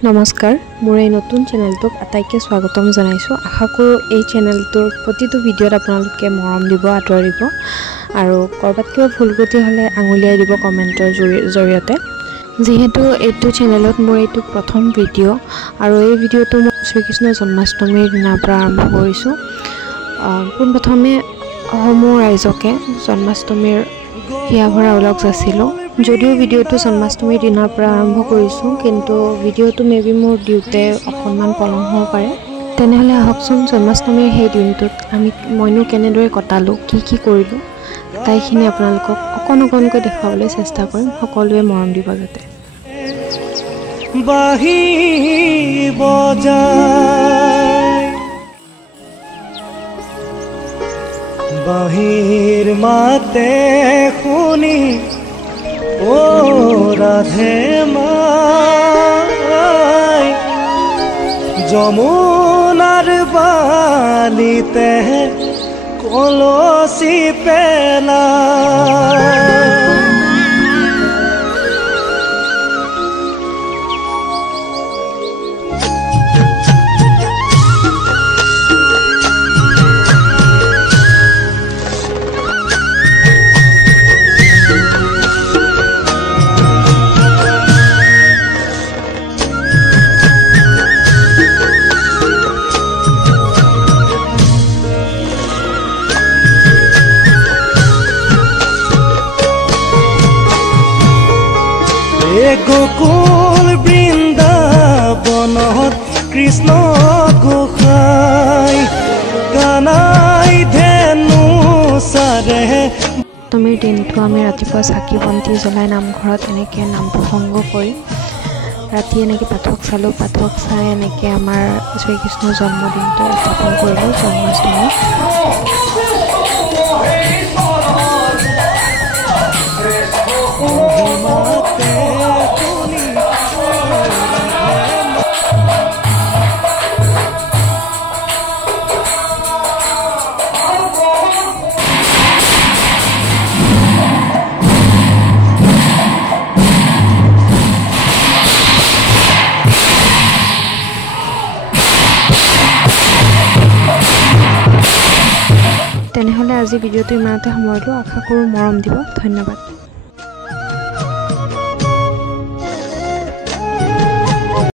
নমস্কাৰ মোৰ এই নতুন চেনেলটোক আটাইকে স্বাগতম জনাইছো আশা কৰো এই চেনেলটোৰ প্ৰতিটো ভিডিঅ'ত আপোনালোকে মৰম দিব আদৰিব আৰু কৰবাত কিবা ভুলগতি হলে আঙুলিয়াই দিব কমেন্টৰ জৰিয়তে যেহেতু এইটো চেনেলত মোৰ এইটো প্ৰথম ভিডিঅ' আৰু এই ভিডিঅ'টো মই শ্ৰীকৃষ্ণ জন্মাষ্টমীৰ দিনৰ পৰা আৰম্ভ কৰিছো পোনপ্ৰথমে অসমৰ ৰাইজকে জন্মাষ্টমীৰ হিয়াভৰা ওলগ যাচিলো যদিও ভিডিঅ'টো জন্মাষ্টমীৰ দিনৰ পৰা আৰম্ভ কৰিছো কিন্তু ভিডিঅ'টো মেবি মোৰ দিউতে অকণমান পলম হ'ব পাৰে তেনেহলে আহকচোন জন্মাষ্টমীৰ সেই দিনটোত মইনো কেনেদৰে কটালো কি কৰিলো তাইখিনি আপোনালোকক অকণকৈ দেখাবলৈ চেষ্টা কৰিম সকলোৱে মৰম দিব যাতে বাহি বজায় বাহিৰ মাতে শুনি ও ৰাধে মাই যমুনাৰ বালিতে কলসি পেলা গোকুল বৃন্দাবনত কৃষ্ণ গোসাই গানাই ধেনু সাৰে অষ্টমীৰ দিনটো আমি ৰাতিপুৱা চাকি বন্তি জ্বলাই নামঘৰত এনেকৈ নাম প্ৰসংগ কৰি ৰাতি এনেকৈ পাঠক চাই এনেকৈ আমাৰ শ্ৰীকৃষ্ণৰ জন্মদিনটো উদযাপন কৰিলোঁ জন্মাষ্টমী তেনেহলে আজি ভিডিঅ'টো ইমানতে সামৰিলোঁ আশা কৰোঁ মৰম দিব ধন্যবাদ